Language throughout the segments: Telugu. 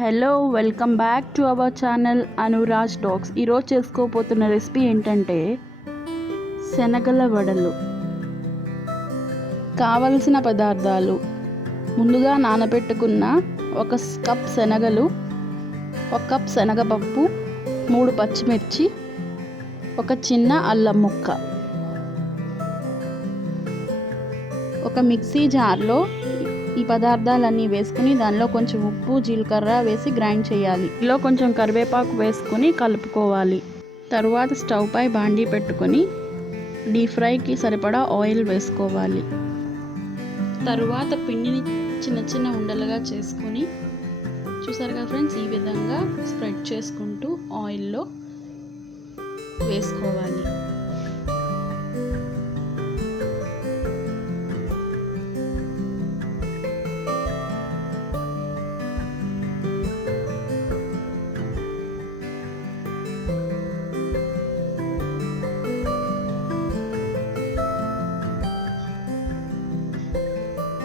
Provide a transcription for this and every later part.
Hello welcome back to our channel Anuraj talks. ఈరోజు చేసుకోబోతున్న రెసిపీ ఏంటంటే శనగల వడలు. కావలసిన పదార్థాలు: ముందుగా నానబెట్టుకున్న 1 కప్ శనగలు, 1 కప్ శనగపప్పు, 3 పచ్చిమిర్చి, 1 చిన్న అల్లం ముక్క. ఒక మిక్సీ జార్లో ఈ పదార్థాలన్నీ వేసుకుని దానిలో కొంచెం ఉప్పు, జీలకర్ర వేసి గ్రైండ్ చేయాలి. ఇలా కొంచెం కరివేపాకు వేసుకొని కలుపుకోవాలి. తరువాత స్టవ్ పై బాండీ పెట్టుకొని డీప్ ఫ్రైకి సరిపడా ఆయిల్ వేసుకోవాలి. తరువాత పిండిని చిన్న చిన్న ఉండలుగా చేసుకొని చూసారు కదా ఫ్రెండ్స్, ఈ విధంగా స్ప్రెడ్ చేసుకుంటూ ఆయిల్లో వేసుకోవాలి.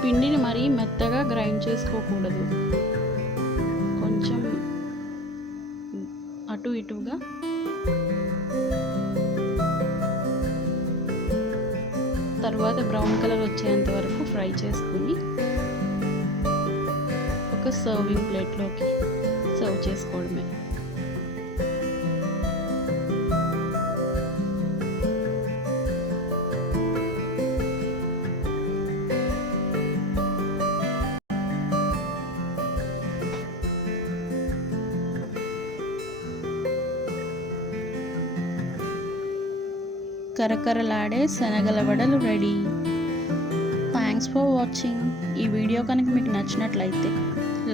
పిండిని మరీ మెత్తగా గ్రైండ్ చేసుకోకూడదు, కొంచెం అటు ఇటుగా తర్వాత బ్రౌన్ కలర్ వచ్చేంత వరకు ఫ్రై చేసుకుని ఒక సర్వింగ్ ప్లేట్లోకి సర్వ్ చేసుకోవడమే. కరకరలాడే శనగల వడలు రెడీ. Thanks for watching. ఈ వీడియో కనుక మీకు నచ్చినట్లయితే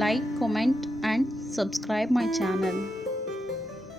like, comment and subscribe my channel.